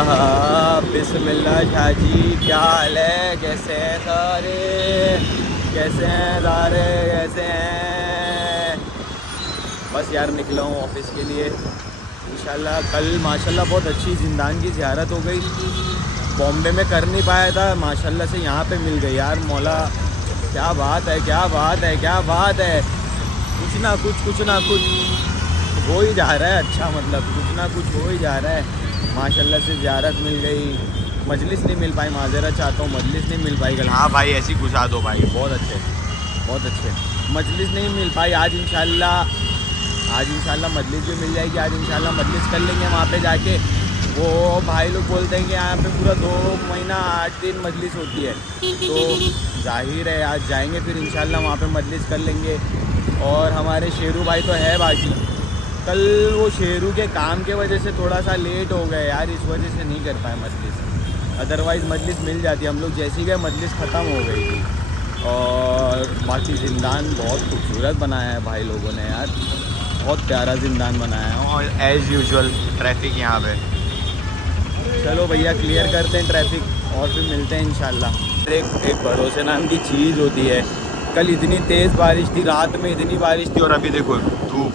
बिस्मिल्लाह शाह जी, क्या हाल है? कैसे हैं सारे? कैसे हैं सारे? कैसे हैं? बस यार निकला हूँ ऑफिस के लिए इंशाल्लाह। कल माशाल्लाह बहुत अच्छी ज़िंदान की ज़ियारत हो गई। बॉम्बे में कर नहीं पाया था, माशाल्लाह से यहाँ पे मिल गई यार। मौला क्या बात है, क्या बात है, क्या बात है। कुछ ना कुछ, कुछ ना कुछ हो ही जा रहा है। अच्छा मतलब कुछ ना कुछ हो ही जा रहा है। माशाल्लाह से ज़ियारत मिल गई। मजलिस नहीं मिल पाई, माजरा चाहता हूँ, मजलिस नहीं मिल पाई कल। हाँ भाई ऐसी घुसा दो भाई, बहुत अच्छे बहुत अच्छे। मजलिस नहीं मिल पाई आज इंशाल्लाह। आज इंशाल्लाह मजलिस भी मिल जाएगी। आज इंशाल्लाह मजलिस कर लेंगे वहाँ पे जाके। वो भाई लोग बोलते हैं कि यहाँ पे पूरा 2 महीना 8 दिन मजलिस होती है, तो जाहिर है आज जाएंगे फिर इंशाल्लाह वहाँ पे मजलिस कर लेंगे। और हमारे शेरू भाई तो है बाकी। कल वो शेरू के काम के वजह से थोड़ा सा लेट हो गए यार, इस वजह से नहीं कर पाए मजलिस। अदरवाइज़ मजलिस मिल जाती, हम लोग जैसी गए मजलिस ख़त्म हो गई थी। और बाकी ज़िंदान बहुत खूबसूरत बनाया है भाई लोगों ने यार, बहुत प्यारा ज़िंदान बनाया है। और एज़ यूजुअल ट्रैफिक यहाँ पे। चलो भैया क्लियर करते हैं ट्रैफिक और फिर मिलते हैं इंशाल्लाह। एक भरोसे नाम की चीज़ होती है। कल इतनी तेज़ बारिश थी, रात में इतनी बारिश थी, और अभी देखो धूप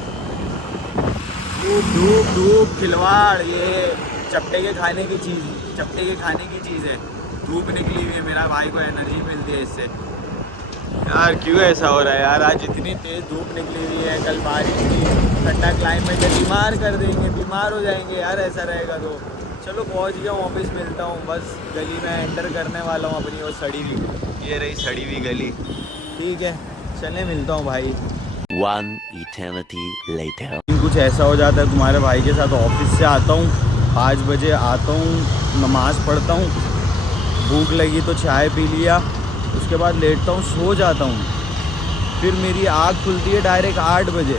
धूप धूप धूप खिलवाड़। ये चपटे के खाने की चीज़, चपटे के खाने की चीज़ है। धूप निकली हुई है, मेरा भाई को एनर्जी मिलती है इससे। यार क्यों ऐसा हो रहा है यार? आज इतनी तेज़ धूप निकली हुई है, कल बारिश थी, ठंडा क्लाइमेट है, बीमार कर देंगे, बीमार हो जाएंगे यार ऐसा रहेगा तो। चलो पहुंच गया हूँ ऑफिस, मिलता हूँ। बस गली में एंटर करने वाला हूँ अपनी वो सड़ी हुई, ये रही सड़ी हुई गली। ठीक है चले, मिलता हूँ भाई। One eternity later. कुछ ऐसा हो जाता है तुम्हारे भाई के साथ। ऑफिस से आता हूँ 5 बजे, आता हूँ नमाज़ पढ़ता हूँ, भूख लगी तो चाय पी लिया, उसके बाद लेटता हूँ, सो जाता हूँ। फिर मेरी आँख खुलती है डायरेक्ट 8 बजे।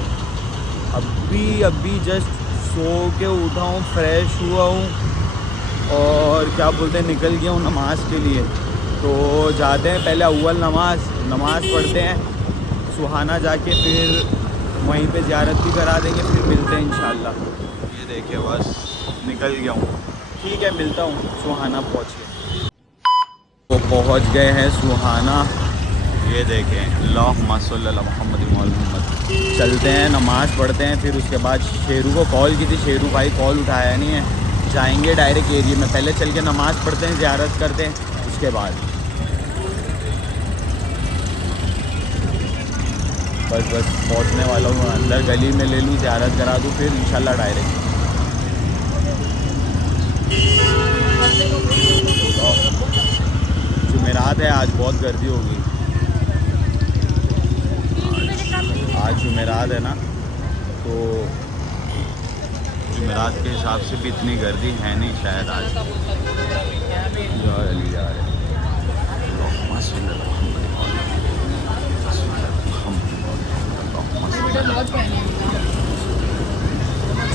अभी जस्ट सो के उठा हूँ, फ्रेश हुआ हूँ और क्या बोलते हैं निकल गया हूँ नमाज के लिए। तो जाते हैं पहले अव्वल नमाज पढ़ते हैं सुहाना जाके, फिर वहीं पे ज़ियारत भी करा देंगे, फिर मिलते हैं इंशाल्लाह। ये देखिए बस निकल गया हूँ। ठीक है मिलता हूँ सुहाना पहुँच के। तो पहुँच गए हैं सुहाना। ये देखें अल्लाहुम्मा सल्ली अला मोहम्मद। चलते हैं नमाज़ पढ़ते हैं, फिर उसके बाद शेरू को कॉल की थी, शेरू भाई कॉल उठाया नहीं है। जाएंगे डायरेक्ट एरिया में, पहले चल के नमाज़ पढ़ते हैं, ज़ियारत करते हैं, उसके बाद बस पहुंचने वाला हूँ। अंदर गली में ले लूँ, ज़ियारत करा दूँ, फिर इंशाल्लाह डायरेक्ट। जुमेरात है, आज बहुत गर्दी होगी। आज जुमेरात है ना, तो जुमेरात के हिसाब से भी इतनी गर्दी है नहीं शायद आज। जा रहे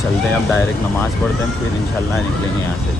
चलते हैं अब डायरेक्ट नमाज़ पढ़ते हैं, फिर इंशाल्लाह निकलेंगे यहाँ से।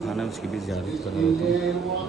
खाना उसकी भी ज़ियारत करा देता हूँ।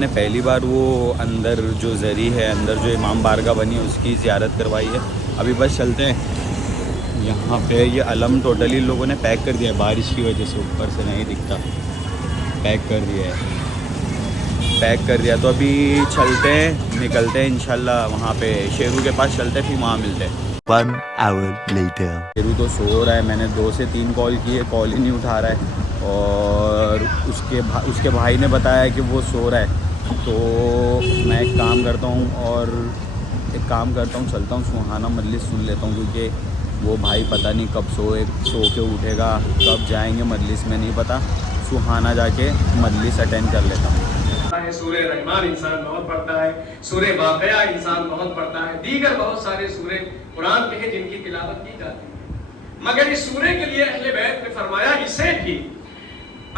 ने पहली बार वो अंदर जो ज़री है, अंदर जो इमाम बारगाह बनी है उसकी ज़ियारत करवाई है। अभी बस चलते हैं। यहाँ पे ये अलम टोटली लोगों ने पैक कर दिया है, बारिश की वजह से ऊपर से नहीं दिखता, पैक कर दिया है, पैक कर दिया। तो अभी चलते हैं, निकलते हैं इंशाल्लाह। वहाँ पे शेरू के पास चलते हैं, फिर वहाँ मिलते हैं। 1 hour later. शेरू तो सो रहा है, मैंने 2 से 3 कॉल किए, कॉल ही नहीं उठा रहा है। और उसके भाई ने बताया कि वो सो रहा है। तो मैं एक काम करता हूँ, चलता हूँ सुहाना मजलिस सुन लेता हूँ, क्योंकि वो भाई पता नहीं कब सो के उठेगा, कब जाएंगे मजलिस में नहीं पता। सुहाना जाके मजलिस अटेंड कर लेता हूँ। सूरे रहमान इंसान बहुत पढ़ता है, सूरे वाक़या इंसान बहुत पढ़ता है, दीगर बहुत सारे सूरे कुरान के हैं जिनकी तिलावत की जाती है। मगर इस सूरे के लिए अहले बैत ने फरमाया इसे भी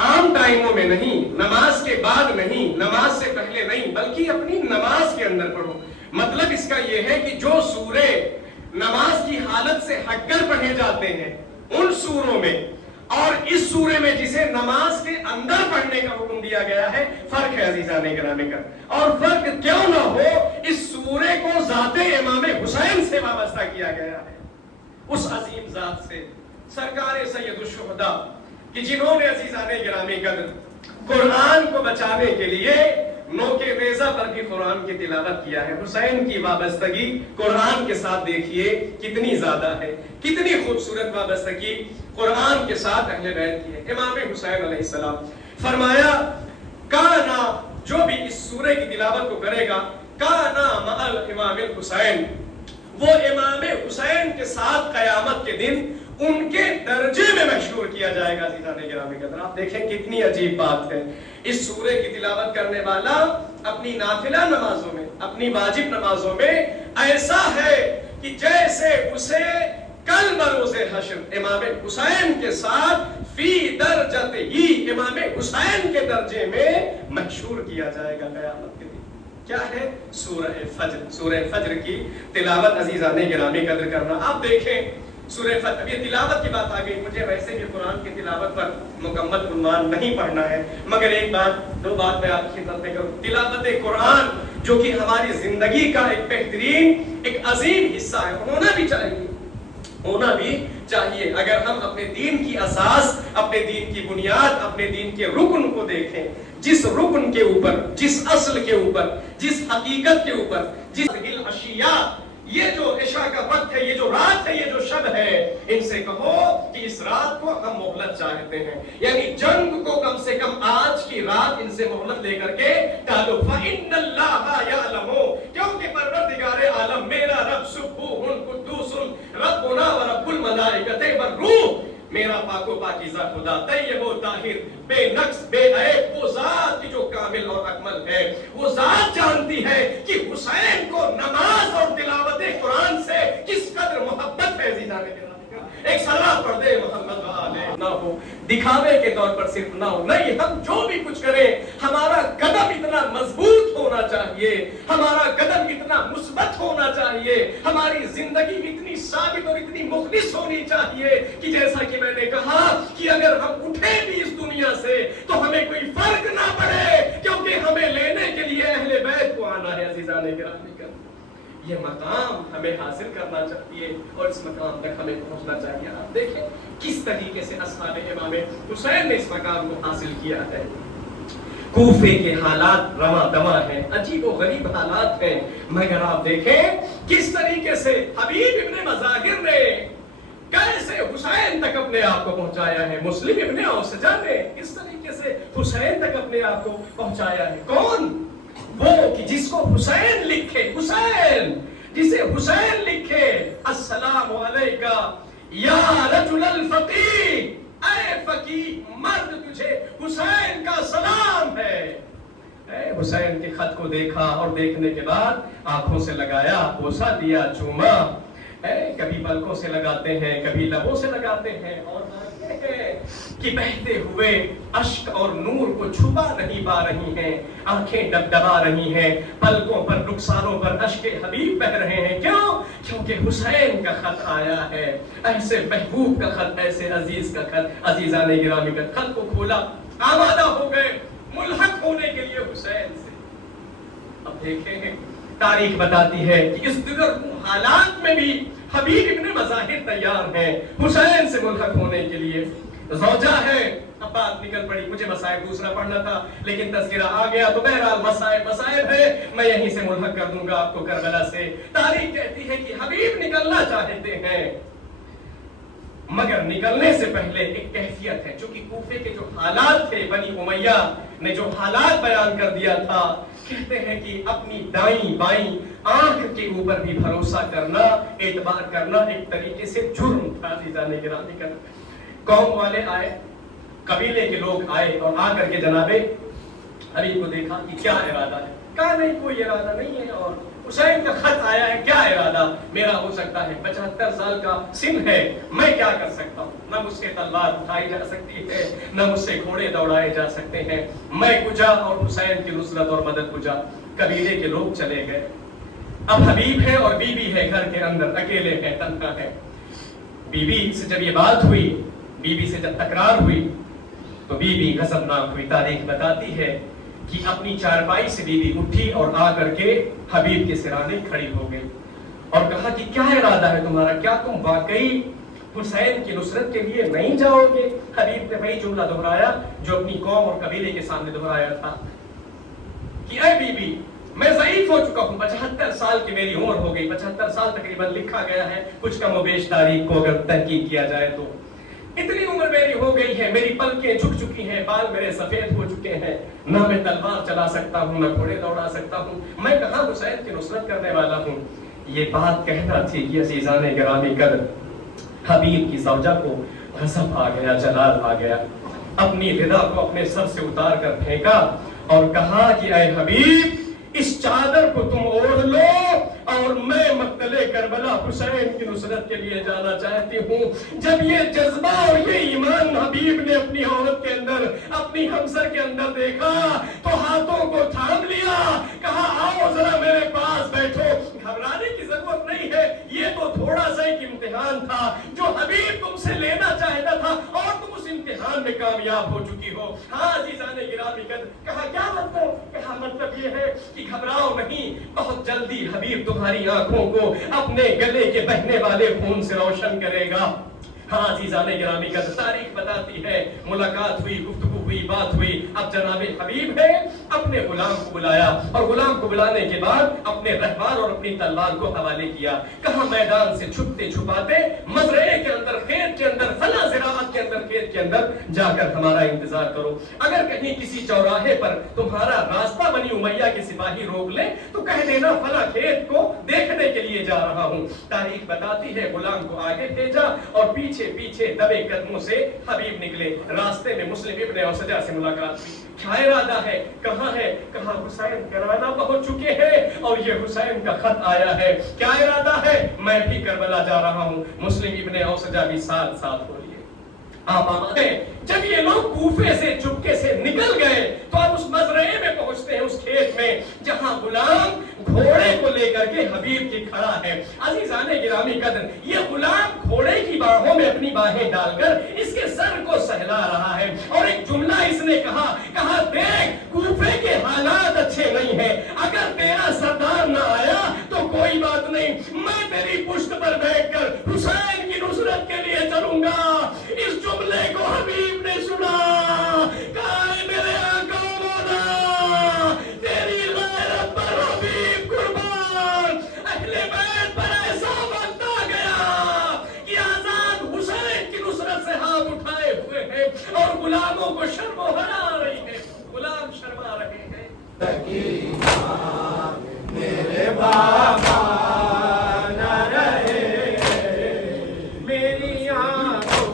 आम टाइमों में नहीं, नमाज के बाद नहीं, नमाज से पहले नहीं, बल्कि अपनी नमाज के अंदर पढ़ो। मतलब इसका यह है कि जो सूरे नमाज की हालत से हटकर पढ़े जाते हैं उन सूरों में और इस सूरे में जिसे नमाज के अंदर पढ़ने का हुक्म दिया गया है, फर्क है अजीजाने गिरामी का। और फर्क क्यों ना हो, इस सूरे को ज़ाते इमाम हुसैन से वाबस्ता किया गया है, उस अजीम ज़ात से, सरकार सैयदुश शुहदा, कि जिन्होंने अजीजाने गिरामी कद्र कुरान को बचाने के लिए नोके नेज़ा पर भी कुरान की तिलावत किया है। हुसैन की वाबस्तगी कुरान के साथ देखिए कितनी ज्यादा है, कितनी खूबसूरत वाबस्तगी कुरान के साथ अहले बैत की है। इमाम हुसैन अलैहिस्सलाम फरमाया, काना, जो भी इस सूरे की तिलावत को करेगा, काना मअल इमाम हुसैन, वो इमाम हुसैन के साथ कयामत के दिन उनके दर्जे में मशहूर किया जाएगा। आप देखें कितनी अजीब बात है। इस सूरे की तिलावत करने वाला अपनी नाफिला नमाजों में, अपनी वाजिब नमाजों में ऐसा है कि जैसे उसे कल बरोज़े हश्र इमाम हुसैन के साथ फी दर्जत ही इमाम हुसैन के दर्जे में मशहूर किया जाएगा कयामत के दिन। क्या है? सूरह फज्र। सूरह फज्र की तिलावत अजीज़ाने गिरामी कद्र करना। आप देखें सूरह फज्र, ये तिलावत की बात आ गई। मुझे वैसे भी कुरान की तिलावत पर मुकम्मल उन्वान नहीं पढ़ना है, मगर एक बात, 2 बात मैं आपकी खिदमत में करूं। तिलावत कुरान जो कि हमारी जिंदगी का एक बेहतरीन, एक अजीम हिस्सा है, होना भी चाहिए। अगर हम अपने दीन की असास, अपने दीन की बुनियाद, अपने दीन के रुकन को देखें, जिस रुकन के ऊपर, जिस असल के ऊपर, जिस हकीकत के ऊपर, जिस अशिया, ये जो इशा का वक्त है, ये जो रात है, ये जो शब है, इनसे कहो कि इस रात को हम मोहलत चाहते हैं, यानी जंग को कम से कम आज की रात इनसे मोहलत लेकर के टालो। फ़इन्नल्लाहा यअलमु, क्योंकि परवरदिगारे आलम मेरा रब सुब्बुहुन कुद्दूसुन रब्बुना व रब्बुल मलाइकति वर रूह, मेरा पाको पाकीज़ा खुदा तय्यबो ताहिर बेनक्स बेऐब, वो जात की जो कामिल और अकमल है, वो जात जानती है कि हुसैन को नमाज और तिलावत कुरान से किस कदर मोहब्बत है। जीजाने के एक सलात पढ़ दे मोहम्मद वाले ना हो, दिखावे के तौर पर सिर्फ ना हो। नहीं, हम जो भी कुछ करें हमारा कदम इतना मजबूत होना चाहिए, हमारा कदम इतना मुस्बत होना चाहिए, हमारी जिंदगी इतनी साबित और इतनी मुखलिस होनी चाहिए कि जैसा कि मैंने कहा कि अगर हम उठे भी इस दुनिया से तो हमें कोई फर्क ना पड़े, क्योंकि हमें लेने के लिए अहले बैत को आना है। अजीजाने गिरामी का ये मकाम हमें हासिल करना चाहिए और इस मकाम तक हमें पहुंचना चाहिए। आप देखें किस तरीके से अस्हाबे इमाम हुसैन ने इस मकाम को हासिल किया है। कूफे के हालात रवा दवा हैं, अजीब व गरीब हालात हैं, मगर आप देखें किस तरीके से हबीब इब्ने मज़ाहिर ने कैसे हुसैन तक अपने आप को पहुंचाया है। मुस्लिम इब्ने औसजा ने किस तरीके से हुसैन तक अपने आप को पहुंचाया है। कौन? वो कि जिसको हुसैन लिखे, हुसैन जिसे हुसैन लिखे, अस्सलामु अलैका या रजुलल फकीह, ऐ फकीर मर्द, तुझे हुसैन का सलाम है। हुसैन के खत को देखा और देखने के बाद आंखों से लगाया, बोसा दिया, चूमा। कभी पलकों से लगाते हैं, कभी लबों से लगाते हैं, और मानते हैं कि बहते हुए अश्क और नूर को छुपा नहीं पा रही हैं, आंखें डबडबा रही हैं, पलकों पर, रुखसारों पर अश्क हबीब बह रहे हैं। क्यों? क्योंकि हुसैन का खत आया है, ऐसे महबूब का खत, ऐसे अजीज का खत, अजीजाने गिरामी का खत को खोला, आमादा हो गए मुल्हक होने के लिए हुसैन से। अब देखें, तारीख बताती है कि इस दिगर हालात में भी हबीब इब्ने मज़ाहिर तैयार हैं हुसैन से मुल्हक होने के लिए। ज़ौजा है, अब बात निकल पड़ी, मुझे मसाइब दूसरा पढ़ना था लेकिन तज़किरा आ गया, तो बहरहाल मसाइब है, मैं यहीं से मुल्हक कर दूंगा आपको करबला से। तारीख कहती है कि हबीब निकलना चाहते हैं, मगर निकलने से पहले एक कैफियत है, क्योंकि कूफे के जो हालात थे, बनी उमैया ने जो हालात बयान कर दिया था, कहते हैं कि अपनी दाईं बाईं आंख के ऊपर भी भरोसा करना, एतबार करना एक तरीके से जुर्म था। जाने गिरामी कर कौम वाले आए, कबीले के लोग आए और आकर के जनाबे हबीब को देखा कि क्या इरादा है। कहा नहीं, कोई इरादा नहीं है, और हुसैन का खत आया है, क्या इरादा मेरा हो सकता है, 75 साल का सिन है, मैं क्या कर सकता हूँ, न मुझसे तलवार उठाई जा सकती है, न मुझसे घोड़े दौड़ाए जा सकते हैं। मैं गुजा और हुसैन की नुसरत और मदद गुजा। कबीले के लोग चले गए। अब हबीब है और बीबी है घर के अंदर, अकेले हैं, तन्हा है। बीबी से जब ये बात हुई, बीबी से जब तकरार हुई, तो बीबी गजबनाक हुई। तारीख बताती है कि अपनी चारपाई से बीबी उठी और आकर के हबीब के सिराने खड़ी हो गई और कहा कि क्या इरादा है तुम्हारा, क्या तुम वाकई हुसैन की नुसरत के लिए नहीं जाओगे? हबीब ने वही जुमला दोहराया जो अपनी कौम और कबीले के सामने दोहराया था कि ऐ बीबी, मैं ज़ईफ हो चुका हूँ, 75 साल की मेरी उम्र हो गई, 75 साल तकरीबन लिखा गया है, कुछ कम व बेश तारीख को अगर तहकीक किया जाए तो इतनी उम्र मेरी हो गई है, मेरी पलकें झुक चुकी हैं, बाल मेरे सफेद हो चुके हैं, ना मैं तलवार चला सकता हूँ, ना घोड़े दौड़ा सकता हूँ, मैं कहाँ हुसैन की नुसरत करने वाला हूँ। ये बात कहना थी कि अजीजाने गिरामी कदर, हबीब की ज़ौजा को गज़ब आ गया, जलाल आ गया। अपनी रिदा को अपने सर से उतार कर फेंका और कहा कि ऐ हबीब, इस चादर को तुम ओढ़ लो और मैं मक्तले करबला हुसैन की नुसरत के लिए जाना चाहती हूँ। जब ये जज्बा और ये ईमान हबीब ने अपनी औरत के अंदर, अपनी हमसर के अंदर देखा तो हाथों को थाम लिया, कहा आओ जरा मेरे पास बैठो। घबराने की जरूरत नहीं है, ये तो थोड़ा सा एक इम्तिहान था जो हबीब तुमसे लेना चाहता था और तुम उस इम्तिहान में कामयाब हो चुकी हो। हाँ अज़ीज़ाने गिरामी कदर, कहा क्या मतलब? कहा मतलब ये है कि घबराओ नहीं, बहुत जल्दी हबीब तुम्हारी आंखों को अपने गले के बहने वाले खून से रोशन करेगा। हाँ अज़ीज़ाने गिरामी कदर, तारीख बताती है मुलाकात हुई, गुफ्तगू हुई, बात हुई। अब जनाबे हबीब है अपने गुलाम को बुलाया और गुलाम को बुलाने के बाद अपने रहबार और अपनी तलवार को हवाले किया। कहा मैदान से छुपते छुपाते मजरे के अंदर, खेत के अंदर, फला ज़िराअत के अंदर, खेत के अंदर जाकर हमारा इंतजार करो। अगर कहीं किसी चौराहे पर तुम्हारा रास्ता बनी उमैया के सिपाही रोक ले तो कह देना फला खेत को देखने के लिए जा रहा हूँ। तारीख बताती है गुलाम को आगे भेजा और पीछे पीछे दबे कदमों से हबीब निकले। रास्ते में मुस्लिम इब्ने औसजा से मुलाकात हुई। क्या इरादा है? कहाँ है? कहा हुसैन करबला पहुंच चुके हैं और ये हुसैन का खत आया है। क्या इरादा है? मैं भी करबला जा रहा हूँ। मुस्लिम इब्ने औसजा भी साथ साथ हो लिए। जब ये लोग कूफे से चुपके से निकल गए तो अब उस मजरे में पहुंचते हैं, उस खेत में जहां गुलाम घोड़े को लेकर के हबीब की खड़ा है। अज़ीज़ाने गिरामी कदर, ये गुलाम घोड़े की बाहों में अपनी बाहें डालकर इसके सर को सहला रहा है और एक जुमला इसने कहा, देख कूफे के हालात अच्छे नहीं है, अगर तेरा सरदार ना आया तो कोई बात नहीं, मैं तेरी पुश्त पर बैठकर हुसैन की नुसरत के लिए चलूंगा। इस जुमले को हबीब ने सुना, कहा मेरे आका मौला, तेरी गैरत पर हबीब कुर्बान। अहले बैत पर ऐसा वक्त आ गया कि आजाद हुसैन की नुसरत से हाथ उठाए हुए हैं और गुलामों को शर्मो हरा रही है, गुलाम शर्मा रहे हैं। मेरे बाबा न रहे, मेरी आंखों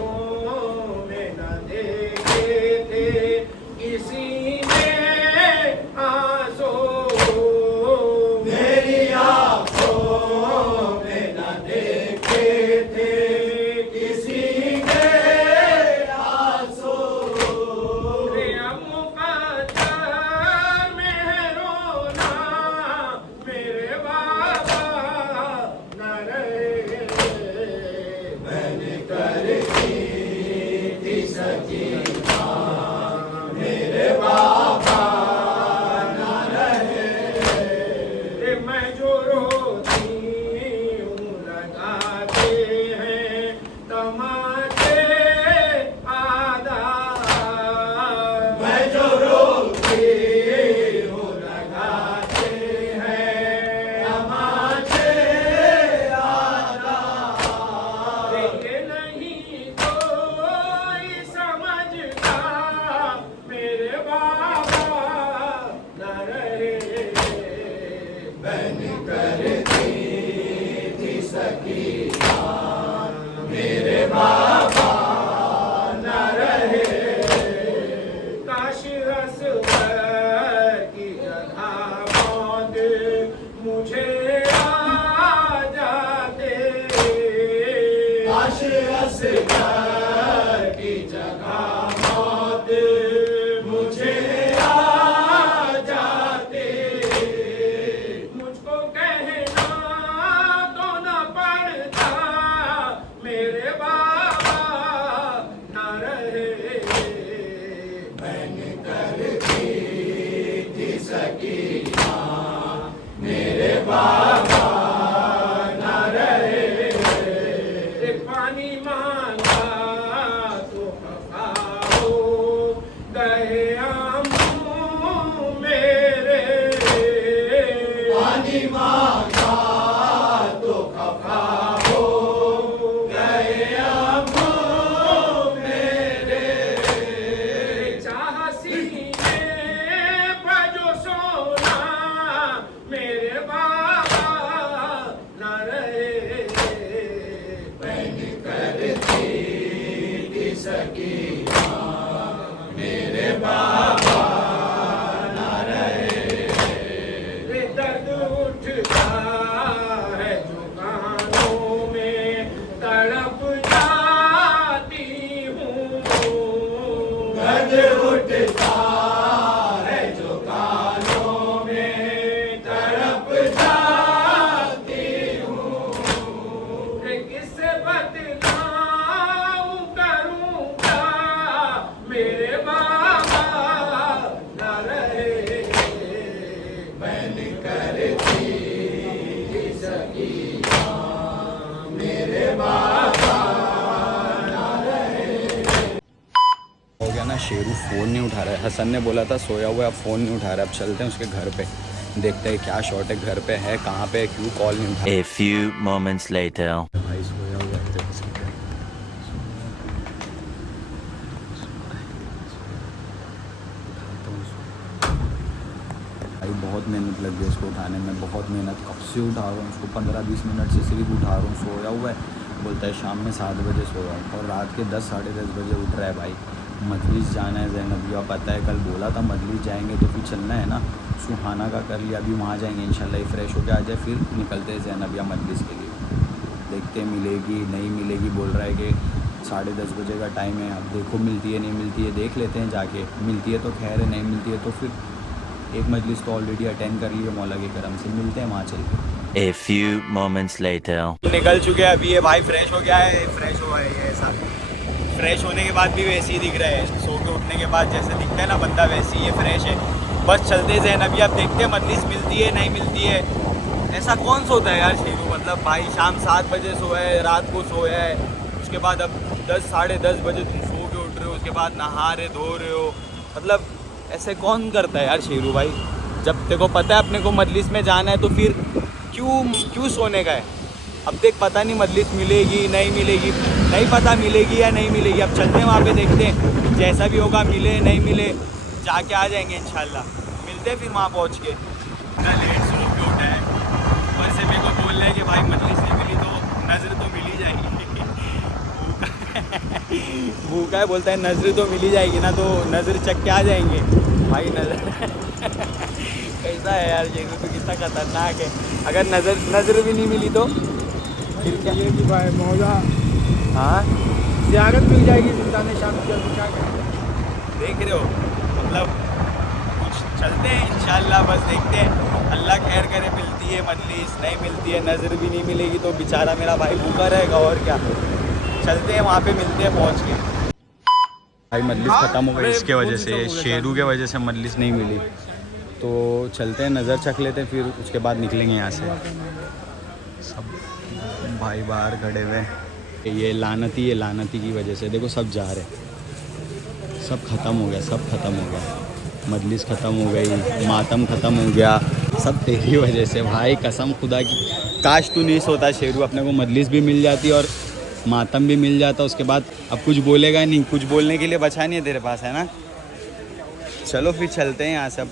काश असगर की जगह मौत मुझे आ जाते, काश असगर की जगह मौत मुझे आ जाते, मुझको कहना तो न पड़ता मेरे बाबा न रहे, पानी मांगा तो खफा हो गए अम्मू मेरे, पानी मांगा तो खफा हो गए अम्मू मेरे, चाह सीने पर जो सोना मेरे बाबा न रहे, दर्द उठता है जो कानों में तड़प जाती हूँ, दर्द उठता है जो कानों में तड़प जाती हूँ, किससे बदनाम करूँगा मेरे बाबा न रहे, हो गया ना। शेरू फ़ोन नहीं उठा रहा है। हसन ने बोला था सोया हुआ है, अब फ़ोन नहीं उठा रहा है। अब चलते हैं उसके घर पे, देखते हैं क्या शॉट है, घर पे है, कहाँ पे है, क्यों कॉल नहीं उठा A few moments later. भाई सोया हुआ है, देख सकते हैं। भाई बहुत मेहनत लग गई उसको उठाने में, बहुत मेहनत, कब से उठा रहा हूँ उसको, 15-20 मिनट से सिर्फ उठा रहा हूँ। सोया हुआ है, बोलता है शाम में 7 बजे सोया हूँ, और रात के 10 साढ़े 10 बजे उठ रहा है। भाई मजलिस जाना है ज़ैनबिया, पता है कल बोला था मजलिस जाएंगे तो फिर चलना है ना, सुहाना का कर लिया, अभी वहाँ जाएंगे इंशाल्लाह, ये फ्रेश होकर आ जाए फिर निकलते हैं ज़ैनबिया मजलिस के लिए। देखते हैं मिलेगी नहीं मिलेगी, बोल रहा है कि 10:30 बजे का टाइम है, अब देखो मिलती है नहीं मिलती है, देख लेते हैं जाके, मिलती है तो खैर है, नहीं मिलती है तो फिर एक मजलिस तो ऑलरेडी अटेंड कर लिए मौला के करम से, मिलते हैं वहाँ चल के। A few moments later. निकल चुके हैं अभी, ये भाई फ्रेश हो गया है, फ्रेश हुआ है ये ऐसा, फ्रेश होने के बाद भी वैसे ही दिख रहा है, सो के उठने के बाद जैसे दिखता है ना बंदा वैसे ही ये फ्रेश है। बस चलते ज़ैनबिया, अब देखते हैं मजलिस मिलती है नहीं मिलती है। ऐसा कौन सोता है यार शेरू, मतलब भाई शाम 7 बजे सोया है, रात को सोया है, उसके बाद अब 10 साढ़े 10 बजे तुम सो के उठ रहे हो, उसके बाद नहा रहे धो रहे हो, मतलब ऐसे कौन करता है यार शेरू भाई। जब तेरे को पता है अपने को मजलिस में जाना है तो फिर क्यों सोने का है। अब देख पता नहीं मजलिस मिलेगी नहीं मिलेगी, नहीं पता मिलेगी या नहीं मिलेगी, अब चलते हैं वहाँ पे, देखते हैं जैसा भी होगा, मिले नहीं मिले जाके आ जाएंगे इंशाल्लाह, मिलते हैं फिर वहाँ पहुँच के। लेट सो के उठा है, ऊपर से मेरे को बोल रहे हैं कि भाई मजलिस नहीं मिली तो नज़र तो मिल ही जाएगी। भूखा है, बोलता है नज़र तो मिल ही जाएगी ना, तो नज़र चक के आ जाएंगे भाई। नज़र कैसा है यार ये तो, कितना खतरनाक है। अगर नज़र भी नहीं मिली तो फिर क्या ये कि भाई मौला हाँ ज़ियारत मिल जाएगी सुल्तान शाम की, क्या करें। देख रहे हो, मतलब कुछ चलते हैं इंशाल्लाह, बस देखते हैं अल्लाह खैर करे, मिलती है मजलिस नहीं मिलती है, नज़र भी नहीं मिलेगी तो बेचारा मेरा भाई भूखा रहेगा और क्या। चलते हैं वहाँ पे, मिलते हैं पहुँच के। भाई मजलिस ख़त्म हो गई इसके वजह से, शेरू के वजह से मजलिस नहीं मिली, तो चलते हैं नज़र चख लेते हैं, फिर उसके बाद निकलेंगे यहाँ से। सब भाई बाहर खड़े हुए, ये लानती की वजह से देखो सब जा रहे, सब ख़त्म हो गया, सब ख़त्म हो गया, मजलिस ख़त्म हो गई, मातम ख़त्म हो गया, सब तेरी वजह से भाई, कसम खुदा की। काश तू नहीं सोता शेरू, अपने को मजलिस भी मिल जाती और मातम भी मिल जाता, उसके बाद अब कुछ बोलेगा नहीं, कुछ बोलने के लिए बचा नहीं है तेरे पास, है ना। चलो फिर चलते हैं यहाँ से, अब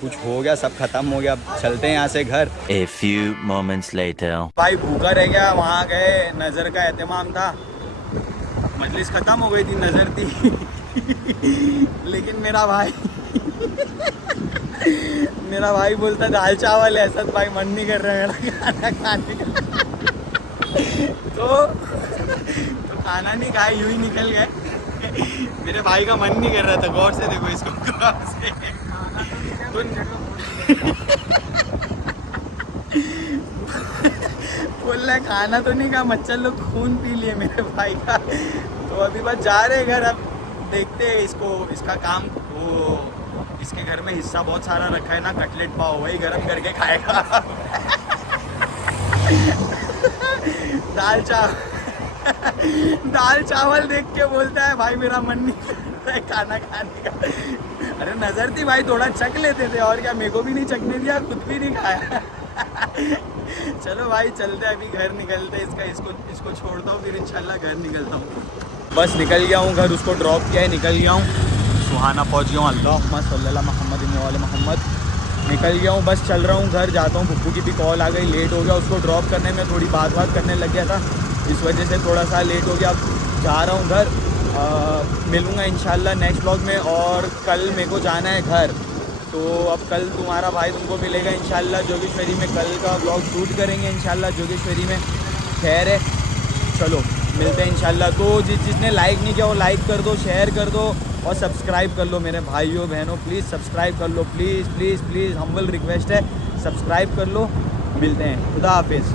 कुछ हो गया, सब खत्म हो गया, अब चलते हैं यहाँ से घर। A few moments later. भाई भूखा रह गया, वहाँ गए, नज़र का एहतमाम था, मजलिस ख़त्म हो गई थी, नज़र थी लेकिन मेरा भाई बोलता दाल चावल है, असद भाई मन नहीं कर रहा है मेरा खाना खाने का तो खाना नहीं खाए, यूँ ही निकल गए। मेरे भाई का मन नहीं कर रहा था, गौर से देखो इसको, गौर से तो बोल रहा है खाना तो नहीं खा, मच्छर लोग खून पी लिए मेरे भाई का। तो अभी बस जा रहे घर, अब देखते हैं इसको, इसका काम, वो इसके घर में हिस्सा बहुत सारा रखा है ना, कटलेट पाव, वही गरम करके खाएगा दाल चावल देख के बोलता है भाई मेरा मन नहीं कर रहा है खाना खाने का। अरे नज़र थी भाई, थोड़ा चख लेते थे, और क्या, मेरे को भी नहीं चखने दिया, खुद भी नहीं खाया चलो भाई चलते हैं, अभी घर निकलते हैं, इसको छोड़ता हूँ, फिर इंशाल्लाह घर निकलता हूँ। बस निकल गया हूँ घर, उसको ड्रॉप किया है, निकल गया हूँ, सुहाना पहुँच गया हूँ, अल्लाहुम्मा सल्लल्लाहु मोहम्मद वाले मोहम्मद। निकल गया हूँ, बस चल रहा हूँ घर, जाता हूँ, पप्पू की भी कॉल आ गई, लेट हो गया, उसको ड्रॉप करने में थोड़ी बात करने लग गया था, इस वजह से थोड़ा सा लेट हो गया। अब जा रहा हूँ घर, मिलूँगा इंशाल्लाह नेक्स्ट व्लॉग में, और कल मेरे को जाना है घर, तो अब कल तुम्हारा भाई तुमको मिलेगा इंशाल्लाह जोगेश्वरी में, कल का व्लॉग शूट करेंगे इंशाल्लाह जोगेश्वरी में। खैर है, चलो मिलते हैं इंशाल्लाह। तो जिसने लाइक नहीं किया वो लाइक कर दो, शेयर कर दो और सब्सक्राइब कर लो मेरे भाइयों बहनों, प्लीज़ सब्सक्राइब कर लो, please please please, humble request है, सब्सक्राइब कर लो। मिलते हैं, खुदा हाफिज़।